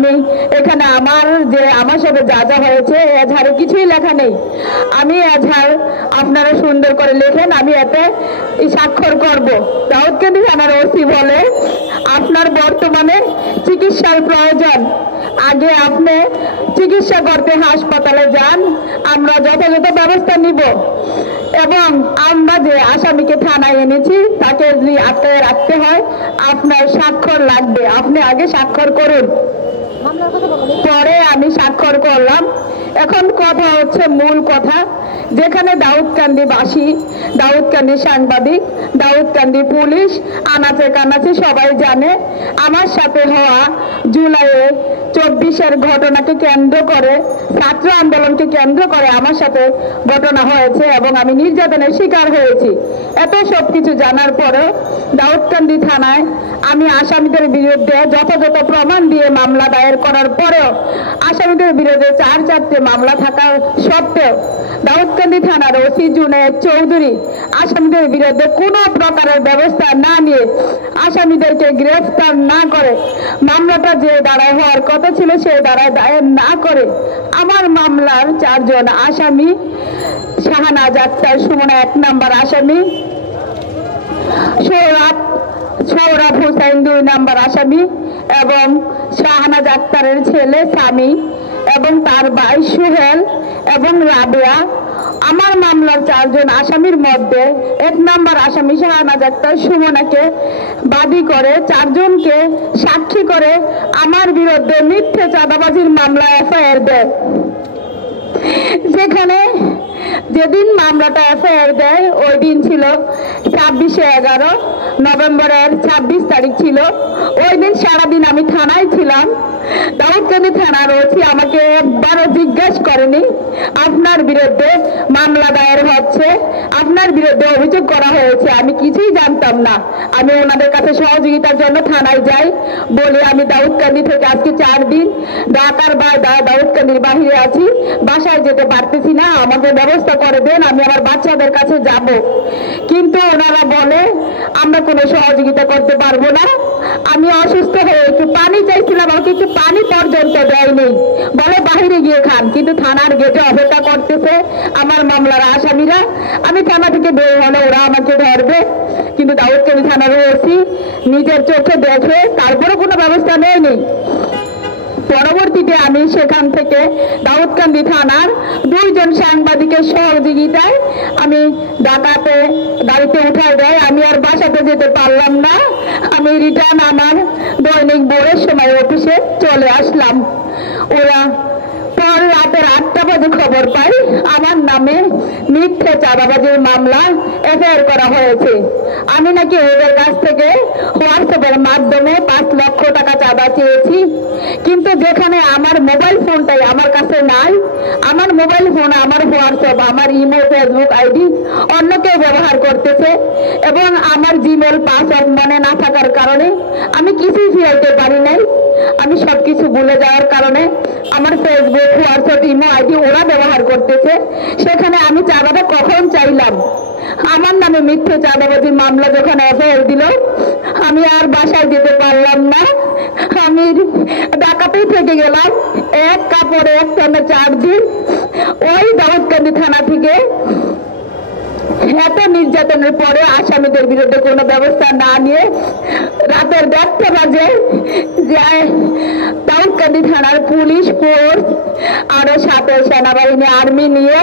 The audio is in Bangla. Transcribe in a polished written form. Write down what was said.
আমি এখানে আমার সাথে যা যা হয়েছে এজাহারে কিছুই লেখা নেই। আমি এজাহার আপনারা সুন্দর করে লেখেন, আমি এতে স্বাক্ষর করব। দাউদকান্দি থানার ওসি বলে আপনার বর্তমানে চিকিৎসার প্রয়োজন, আগে আপনি চিকিৎসা করতে হাসপাতালে যান, আমরা যথাযথ ব্যবস্থা নিব এবং আমরা যে আসামিকে থানায় এনেছি তাকে যদি আটকায় রাখতে হয় আপনার স্বাক্ষর লাগবে, আপনি আগে স্বাক্ষর করুন। পরে আমি স্বাক্ষর করলাম। এখন কথা হচ্ছে মূল কথা, যেখানে দাউদকান্দিবাসী, দাউদকান্দি সাংবাদিক, দাউদকান্দি পুলিশ, আনাচে কানাচে সবাই জানে আমার সাথে হওয়া জুলাইয়ে 24-এর ঘটনাকে কেন্দ্র করে, ছাত্র আন্দোলনকে কেন্দ্র করে আমার সাথে ঘটনা হয়েছে এবং আমি নির্যাতনের শিকার হয়েছি। এত সবকিছু জানার পরেও দাউদকান্দি থানায় আমি আসামিদের বিরুদ্ধে যথাযথ প্রমাণ দিয়ে মামলা দায়ের করার পরেও আসামিদের বিরুদ্ধে 4-4টে মামলা থাকা সত্ত্বেও দাউদকান্দি থানার ওসি জুনায়েদ চৌধুরী আসামিদের বিরুদ্ধে কোনো প্রকারের ব্যবস্থা না নিয়ে, আসামিদেরকে গ্রেফতার না করে, মামলাটা যে দাঁড়ায় হওয়ার কথা ছিল সে দাঁড়ায় দায়ের না করে আমার মামলার 4 জন আসামি, শাহানাজ আক্তার সুমনা 1 নম্বর আসামি, সৌরভ হোসেন 2 নম্বর আসামি এবং শাহানাজ আক্তারের ছেলে স্বামী এবং তার ভাই সুহেল এবং রাবেয়া, আমার মামলার 4 জন আসামির মধ্যে 1 নম্বর আসামি শাহানাজ আক্তার সুমনাকে বাদী করে 4 জনকে সাক্ষী করে আমার বিরুদ্ধে মিথ্যে চাঁদাবাজির মামলা এফআইআর দেয়। যেখানে যেদিন মামলাটা এফআইআর দেয় ওই দিন ছিল 26/11 নভেম্বরের 26 তারিখ ছিল। ওই দিন সারাদিন আমি থানায় ছিলাম। দাউদকান্দি থানার ওসি আমাকে একবারও জিজ্ঞেস করেনি আপনার বিরুদ্ধে মামলা দায়ের হচ্ছে, আপনার বিরুদ্ধে অভিযোগ করা হয়েছে, আমি কিছুই জানতাম না। আমি ওনাদের কাছে সহযোগিতার জন্য থানায় যাই, বলে আমি দাউদকান্দি থেকে আজকে 4 দিন ঢাকার দাউদকান্দির বাহিরে আছি, বাসায় যেতে পারতেছি না, আমাকে ব্যবস্থা করে দেন, আমি আমার বাচ্চাদের কাছে যাব। কিন্তু ওনারা বলে আমরা কোনো সহযোগিতা করতে পারবো না। আমি অসুস্থ হয়ে একটু পানি চাইছিলাম, আমাকে একটু পানি পর্যন্ত দেয়নি, বলে বাহিরে গিয়ে খান। কিন্তু থানার গেটে অপেক্ষা করতেছে আমার মামলার আসামিরা, আমি থানা থেকে বের হলে ওরা আমাকে ধরবে। কিন্তু দাউদকান্দি থানার ওসি নিজের চোখে দেখে তারপরে কোনো ব্যবস্থা নেয়নি। পরবর্তীতে আমি সেখান থেকে দাউদকান্দি থানার 2 জন সাংবাদিকের সহযোগিতায় আমি ঢাকাতে গাড়িতে উঠায় দেয়। আমি আর বাসাতে যেতে পারলাম না, আমি রিটার্ন আমার দৈনিক ভোরের সময় অফিসে চলে আসলাম। ওরা পর রাতের 8টা বাজে খবর পাই আমার নামে মিথ্যে চাঁদাবাজির মামলা এফআইআর করা হয়েছে। আমি নাকি ওদের কাছ থেকে হোয়াটসঅ্যাপের মাধ্যমে 5 লক্ষ টাকা চাঁদা চেয়েছি। কিন্তু যেখানে আমার মোবাইল ফোনটাই আমার কাছে নাই, আমার মোবাইল ফোন, আমার হোয়াটসঅ্যাপ, আমার ইমো, ফেসবুক আইডি অন্য কেউ ব্যবহার করতেছে এবং আমার জিমেল পাসওয়ার্ড মনে না থাকার কারণে আমি কিছুই ফেলতে পারি নাই। আমি সবকিছু ভুলে যাওয়ার কারণে আমার ফেসবুক, হোয়াটসঅ্যাপ, ইমো আইডি ওরা ব্যবহার করতেছে। সেখানে আমি চাঁদাটা কখন চাইলাম, আমার নামে মিথ্যে চাঁদাবাজির মামলা যখন এফআইআর দিল, আমি আর বাসায় যেতে পারলাম না। আমি ঢাকাতেই থেকে গেলাম, এক কাপড়ে একটানা 4 দিন ওই দাউদকান্দি থানা থেকে। এত নির্যাতনের পরে আসামিদের বিরুদ্ধে কোনো ব্যবস্থা না নিয়ে রাতের 1টা বাজে যায় দাউদকান্দি থানার পুলিশ ফোর্স আরো সাথে সেনাবাহিনী, আর্মি নিয়ে